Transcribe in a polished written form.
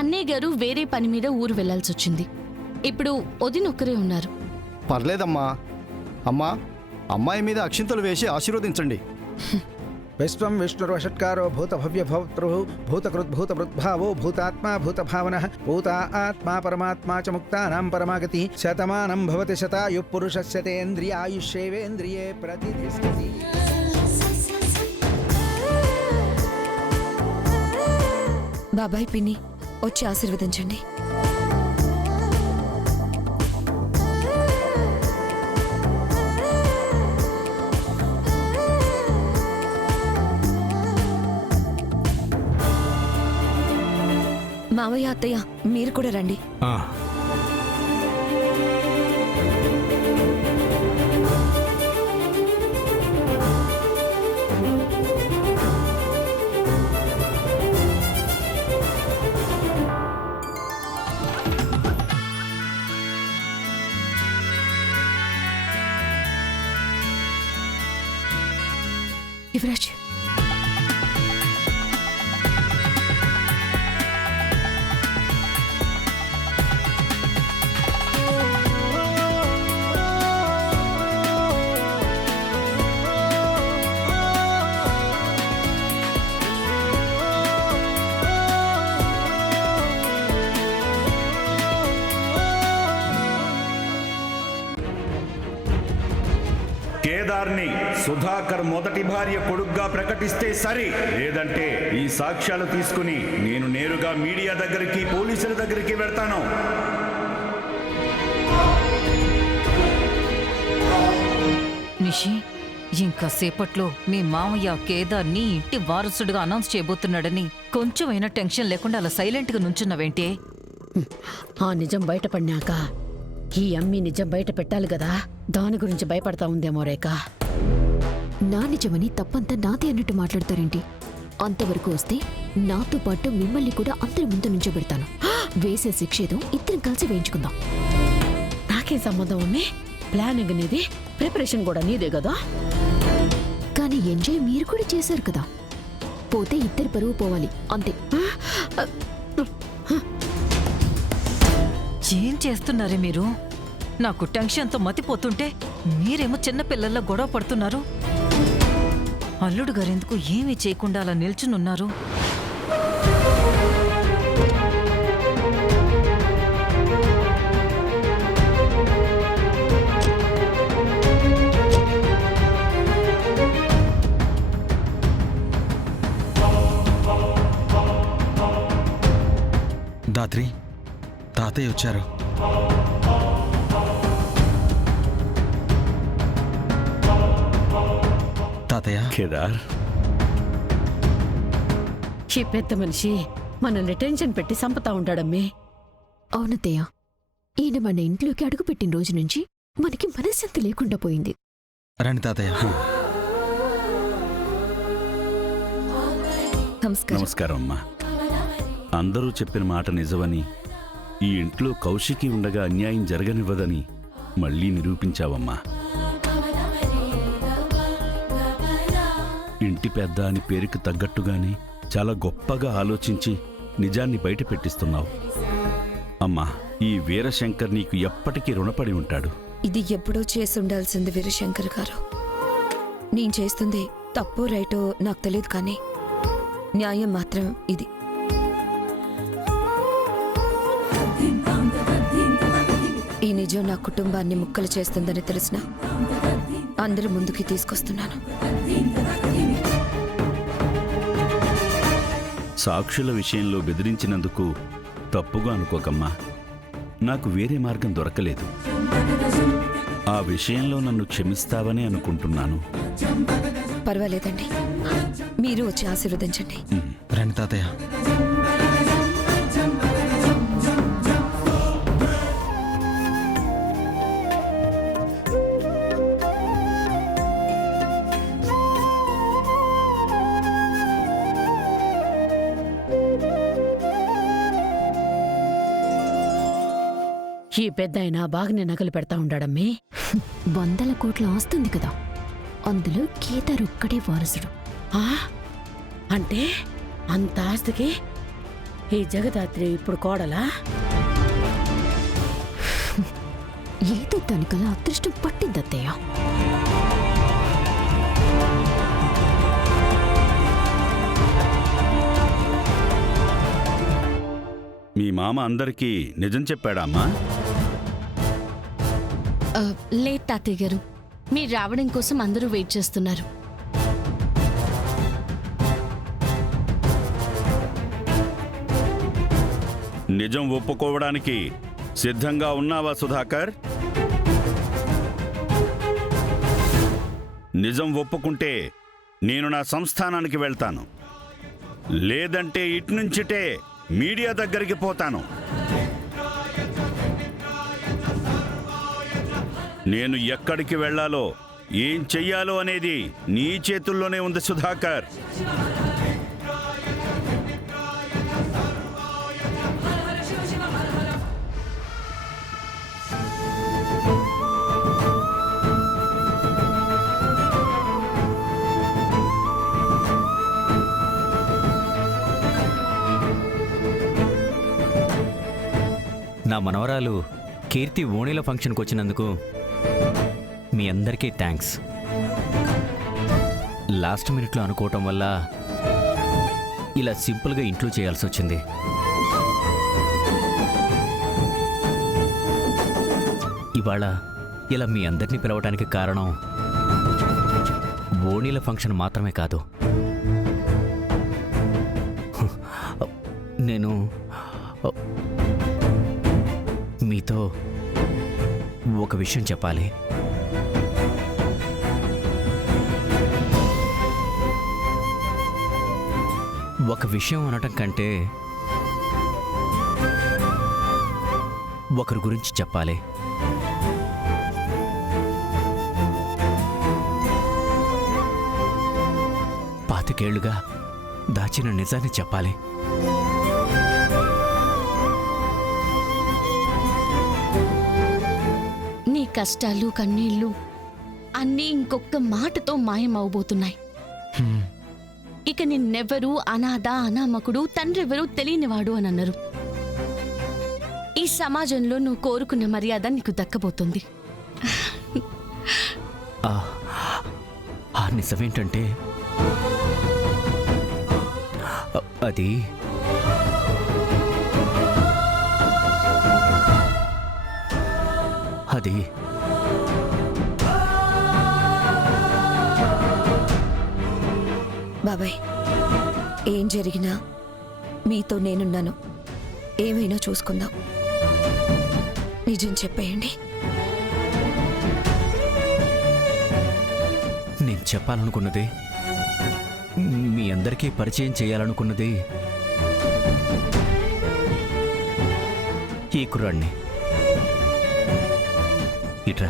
అన్నయ్య గారు వేరే పని మీద ఊరు వెళ్లాల్సి వచ్చింది. ఇప్పుడు వదినొక్కరే ఉన్నారు. పర్లేదమ్మా. అమ్మా, అమ్మాయి మీద అక్షింతలు వేసి ఆశీర్వదించండి. విశ్వం విష్ణుర్వషట్కారో భూత భవ్య భవతృ భూతకృద్భూత వృద్భావో భూతాత్మా భూతభావన భూత ఆత్మా పరమాత్మా చ ముక్తానాం పరమాగతి శతమానం భవతి శతాయు పురుషస్యతేంద్రియాయుష్యేవేంద్రియే ప్రతిష్ఠతి. బాబాయ్ పిన్ని వచ్చి ఆశీర్వదించండి. మావయ్య అత్తయ్య మీరు కూడా రండి. యువరాజ్ కేదార్ని సుధాకర్ మొదటి భార్య కొడుగ్గా ప్రకటిస్తే సరి, లేదంటే ఈ సాక్ష్యాలు తీసుకుని నేను నేరుగా మీడియా దగ్గరికి పోలీసుల దగ్గరికి వెళ్తాను. నిషి, ఇంకా సేపట్లో మీ మామయ్య కేదార్ని ఇంటి వారసుడిగా అనౌన్స్ చేయబోతున్నాడని కొంచెమైనా టెన్షన్ లేకుండా అలా సైలెంట్గా నుంచున్నావేంటే? ఆ నిజం బయటపడినాక ఈ అమ్మి నిజం బయట పెట్టాలి కదా, దాని గురించి భయపడతా ఉందేమో రేఖ. నా నిజమని తప్పంతా నాదే అన్నట్టు మాట్లాడతారేంటి? అంతవరకు వస్తే నాతో పాటు మిమ్మల్ని కూడా అందరి ముందు నుంచోబెడతాను. వేసే శిక్ష ఏదో ఇద్దరం కలిసి వేయించుకుందాం. నాకేం సంబంధం ఉంది? ప్లానింగ్ నీది, ప్రిపరేషన్ కూడా నీదే కదా. కానీ ఎంజాయ్ మీరు కూడా చేశారు కదా, పోతే ఇద్దరి పరువు పోవాలి అంతే. ఏం చేస్తున్నారే మీరు? నాకు టెన్షన్తో మతిపోతుంటే మీరేమో చిన్నపిల్లల్లో గొడవ పడుతున్నారు. అల్లుడు గారెందుకు ఏమీ చేయకుండా అలా నిల్చునున్నారు? దాత్రి, తాతయ్య వచ్చారు. తాతయ్య. కేదార్, ఈ పెద్ద మనిషి మనల్ని టెన్షన్ పెట్టి సంపతా ఉంటాడమ్మే. అవునత్తయ్య, ఈయన మన ఇంట్లోకి అడుగుపెట్టిన రోజు నుంచి మనకి మనశ్శాంతి లేకుండా పోయింది. రండి తాతయ్య. నమస్కారం అమ్మా. అందరూ చెప్పిన మాట నిజమని, ఈ ఇంట్లో కౌశికి ఉండగా అన్యాయం జరగనివ్వదని మళ్ళీ నిరూపించావమ్మా. ఇంటి పెద్ద అని పేరుకి తగ్గట్టుగానే చాలా గొప్పగా ఆలోచించి నిజాన్ని బయట పెట్టిస్తున్నావు. అమ్మా, ఈ వీరశంకర్ నీకు ఎప్పటికీ రుణపడి ఉంటాడు. ఇది ఎప్పుడో చేసి ఉండాల్సింది వీరశంకర్ గారు. నేను చేస్తుంది తప్పో రైటో నాకు తెలియదు, కానీ న్యాయం మాత్రం ఇది. ఈ నిజం నా కుటుంబాన్ని ముక్కలు చేస్తుందని తెలిసిన అందరి ముందుకి తీసుకొస్తున్నాను. సాక్షుల విషయంలో బెదిరించినందుకు తప్పుగా అనుకోకమ్మా. నాకు వేరే మార్గం దొరకలేదు. ఆ విషయంలో నన్ను క్షమిస్తావని అనుకుంటున్నాను. పర్వాలేదండి, మీరు వచ్చి ఆశీర్వదించండి. రండి తాతయ్య. ఈ పెద్దాయన బాగానే నగలు పెడతా ఉండాడమ్మే. 100 కోట్ల ఆస్తుంది కదా, అందులో కేదార్ ఒక్కడే వారసుడు. అంటే అంత ఆస్తికి ఈ జగదాత్రి ఇప్పుడు కోడలా? ఏదో దానికలా అదృష్టం పట్టిందత్తయ్య. మీ మామ అందరికీ నిజం చెప్పాడా అమ్మా? లేదు తాతయ్య గారు, మీరు రావడం కోసం అందరూ వెయిట్ చేస్తున్నారు. నిజం ఒప్పుకోవడానికి సిద్ధంగా ఉన్నావా సుధాకర్? నిజం ఒప్పుకుంటే నేను నా సంస్థానానికి వెళ్తాను, లేదంటే ఇట్నుంచిటే మీడియా దగ్గరికి పోతాను. నేను ఎక్కడికి వెళ్ళాలో ఏం చెయ్యాలో అనేది నీ చేతుల్లోనే ఉంది సుధాకర్. నా మనవరాలు కీర్తి ఓణీల ఫంక్షన్కి వచ్చినందుకు మీ అందరికీ థ్యాంక్స్. లాస్ట్ మినిట్లో అనుకోవటం వల్ల ఇలా సింపుల్గా ఇంట్లో చేయాల్సి వచ్చింది. ఇవాళ ఇలా మీ అందరినీ పిలవడానికి కారణం ఓణీల ఫంక్షన్ మాత్రమే కాదు. నేను మీతో ఒక విషయం చెప్పాలి. ఒక విషయం అనటం కంటే ఒకరి గురించి చెప్పాలి. పాతికేళ్లుగా దాచిన నిజాన్ని చెప్పాలి. నీ కష్టాలు కన్నీళ్లు అన్నీ ఇంకొక మాటతో మాయమవబోతున్నాయి. ఇక నిన్నెవ్వరూ అనాథ, అనామకుడు, తండ్రెవరూ తెలియనివాడు అని అన్నారు. ఈ సమాజంలో నువ్వు కోరుకున్న మర్యాద నీకు దక్కబోతుంది. ఆ నిజమేంటంటే అది అది బాబాయ్, ఏం జరిగినా మీతో నేనున్నాను. ఏమైనా చూసుకుందాం. నిజం చెప్పేయండి. నేను చెప్పాలనుకున్నది, మీ అందరికీ పరిచయం చేయాలనుకున్నది ఈ కుర్రాడిని. ఇట్రా.